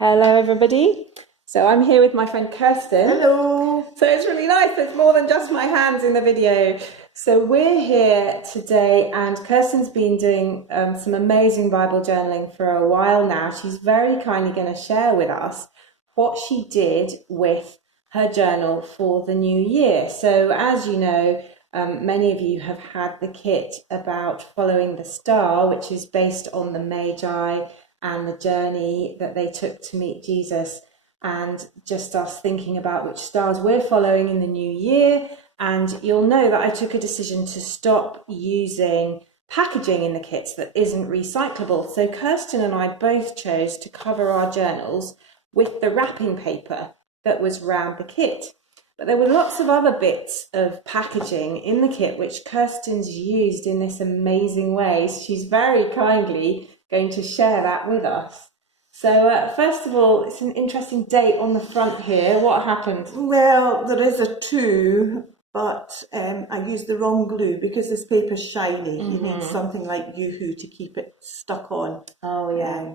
Hello everybody. So I'm here with my friend Kirstin. Hello. So it's really nice, there's more than just my hands in the video. So we're here today and Kirstin's been doing some amazing Bible journaling for a while now. She's very kindly going to share with us what she did with her journal for the new year. So as you know, many of you have had the kit about following the star, which is based on the Magi and the journey that they took to meet Jesus, and just us thinking about which stars we're following in the new year. And you'll know that I took a decision to stop using packaging in the kits that isn't recyclable. So Kirstin and I both chose to cover our journals with the wrapping paper that was round the kit. But there were lots of other bits of packaging in the kit which Kirstin's used in this amazing way. She's very kindly going to share that with us. So first of all, it's an interesting date on the front here. What happened? Well, there is a 2, but I used the wrong glue because this paper's shiny. You need something like Yoo-hoo to keep it stuck on. Oh yeah.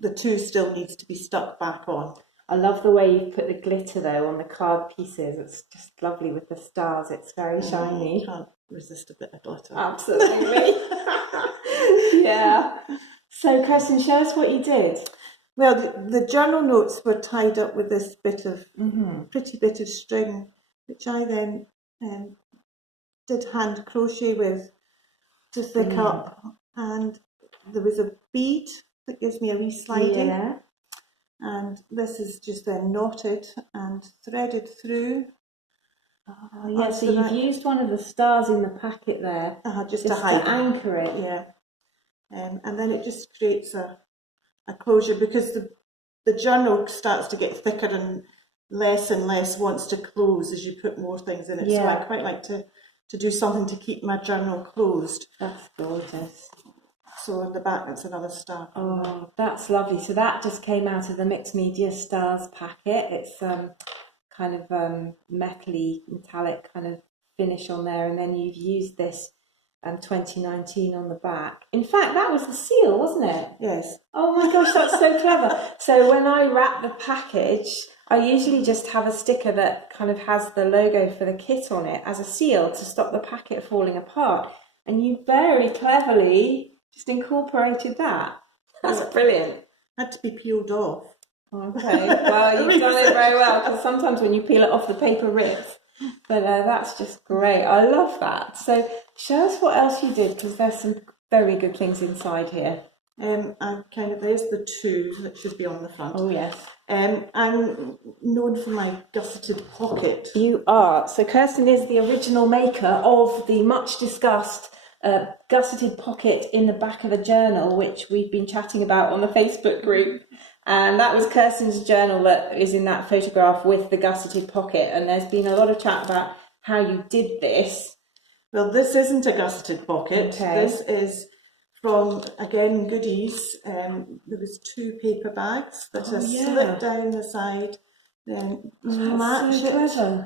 The 2 still needs to be stuck back on. I love the way you put the glitter though on the card pieces. It's just lovely with the stars. It's very shiny. Can't resist a bit of glitter. Absolutely. Yeah. So Kirstin, show us what you did. Well, the journal notes were tied up with this bit of pretty bit of string, which I then did hand crochet with to thick up, and there was a bead that gives me a wee sliding. Yeah. And this is just then knotted and threaded through. Oh, yeah, so you've used one of the stars in the packet there, just to hide anchor it. Yeah, and then it just creates a closure, because the journal starts to get thicker and less wants to close as you put more things in it. Yeah. So I quite like to do something to keep my journal closed. That's gorgeous. So in the back, it's another star. Oh, that's lovely. So that just came out of the Mixed Media Stars packet. It's kind of metally, metallic kind of finish on there. And then you've used this 2019 on the back. In fact, that was the seal, wasn't it? Yes. Oh my gosh, that's so clever. So when I wrap the package, I usually just have a sticker that kind of has the logo for the kit on it as a seal to stop the packet falling apart. And you very cleverly just incorporated that. That's brilliant. Had to be peeled off. Okay, well, you've done it very well, because sometimes when you peel it off, the paper rips. But that's just great. I love that. So show us what else you did, because there's some very good things inside here. There's the 2 that should be on the front. Oh, yes. I'm known for my gusseted pocket. You are. So Kirstin is the original maker of the much discussed gusseted pocket in the back of a journal, which we've been chatting about on the Facebook group. And that was Kirstin's journal that is in that photograph with the gusseted pocket. And there's been a lot of chat about how you did this. Well, this isn't a gusseted pocket. Okay. This is from, again, Goodies. There was 2 paper bags that are slit down the side, then match it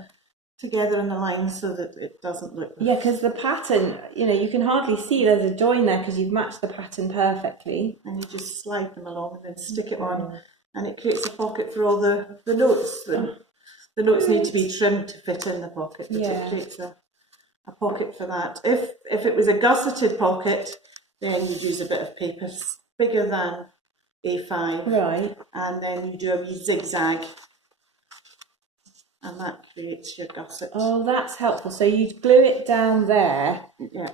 together in a line so that it doesn't look... Yeah, because the pattern, you can hardly see there's a join there because you've matched the pattern perfectly. And you just slide them along and then stick it on, and it creates a pocket for all the notes. The notes need to be trimmed to fit in the pocket, but it creates a pocket for that. If it was a gusseted pocket, then you'd use a bit of paper bigger than A5. Right. And then you do a wee zigzag, and that creates your gusset. Oh, that's helpful. So you'd glue it down there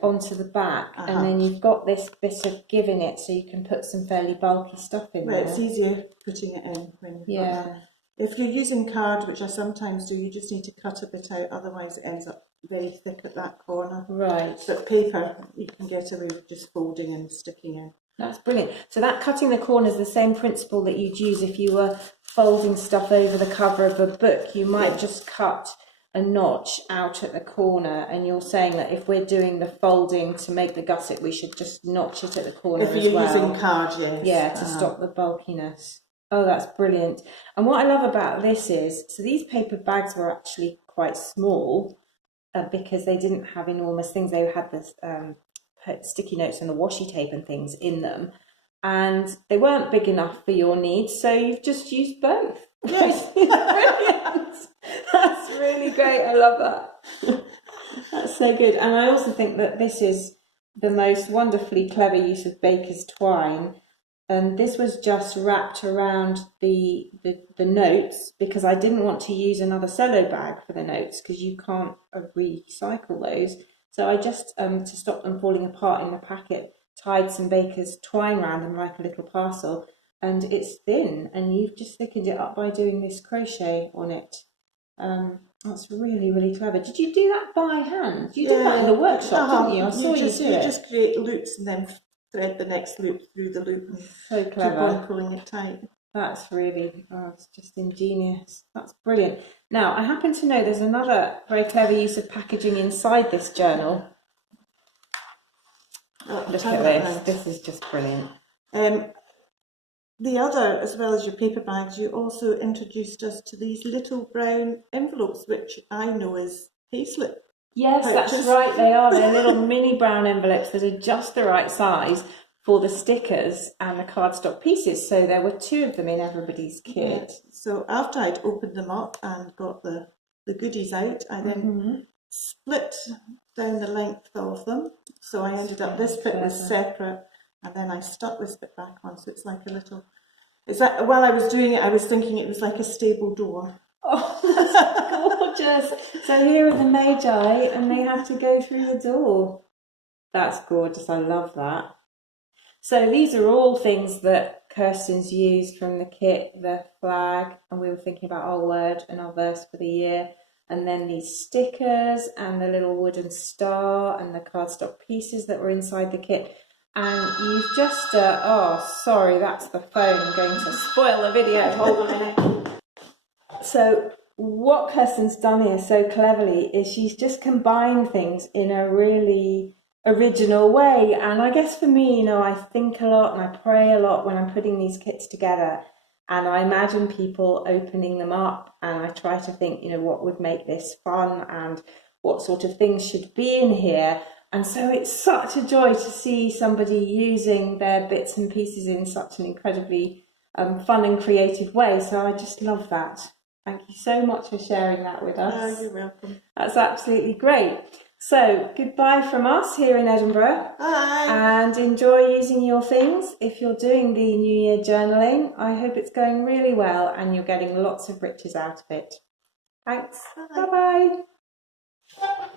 onto the back, and then you've got this bit of give in it, so you can put some fairly bulky stuff in there. It's easier putting it in when you've got it. If you're using card, which I sometimes do, you just need to cut a bit out, otherwise it ends up very thick at that corner. Right. But paper, you can get away with just folding and sticking in. That's brilliant. So that cutting the corners, the same principle that you'd use if you were folding stuff over the cover of a book. You might just cut a notch out at the corner, and you're saying that if we're doing the folding to make the gusset, we should just notch it at the corner as well. If you're using card, yes. Yeah, to stop the bulkiness. Oh, that's brilliant. And what I love about this is, so these paper bags were actually quite small because they didn't have enormous things. They had this sticky notes and the washi tape and things in them. and they weren't big enough for your needs, so you've just used both. Yes. Brilliant. That's really great. I love that. That's so good. And I also think that this is the most wonderfully clever use of baker's twine. And this was just wrapped around the notes because I didn't want to use another cello bag for the notes because you can't recycle those. So I just, to stop them falling apart in the packet, tied some baker's twine around them like a little parcel. And it's thin, and you've just thickened it up by doing this crochet on it. That's really, really clever. Did you do that by hand? You did that in the workshop, didn't you? I saw you do it. You just create loops and then thread the next loop through the loop and so clever. Keep on pulling it tight. That's really, it's just ingenious. That's brilliant. Now, I happen to know there's another very clever use of packaging inside this journal. Look at this. This is just brilliant. The other, as well as your paper bags, you also introduced us to these little brown envelopes, which I know is payslip. Yes, pouches. That's right, they are. They're little mini brown envelopes that are just the right size for the stickers and the cardstock pieces. So there were 2 of them in everybody's kit. Yeah. So after I'd opened them up and got the goodies out, I then split down the length of them. So I ended up, this bit was separate, and then I stuck this bit back on, so it's like a little, while I was doing it, I was thinking it was like a stable door. Oh, that's gorgeous. So here are the Magi, and they have to go through the door. That's gorgeous, I love that. So these are all things that Kirstin's used from the kit, the flag, and we were thinking about our word and our verse for the year, and then these stickers, and the little wooden star, and the cardstock pieces that were inside the kit. And you've just, oh, sorry, that's the phone going to spoil the video. Hold on a minute. So what Kirstin's done here so cleverly is she's just combined things in a really original way. And I guess for me, I think a lot and I pray a lot when I'm putting these kits together. And I imagine people opening them up, and I try to think, what would make this fun and what sort of things should be in here. And so it's such a joy to see somebody using their bits and pieces in such an incredibly fun and creative way. So I just love that. Thank you so much for sharing that with us. Oh, you're welcome. That's absolutely great. So goodbye from us here in Edinburgh. Bye. And enjoy using your things. If you're doing the New Year journaling, I hope it's going really well and you're getting lots of riches out of it. Thanks. Bye. Bye-bye.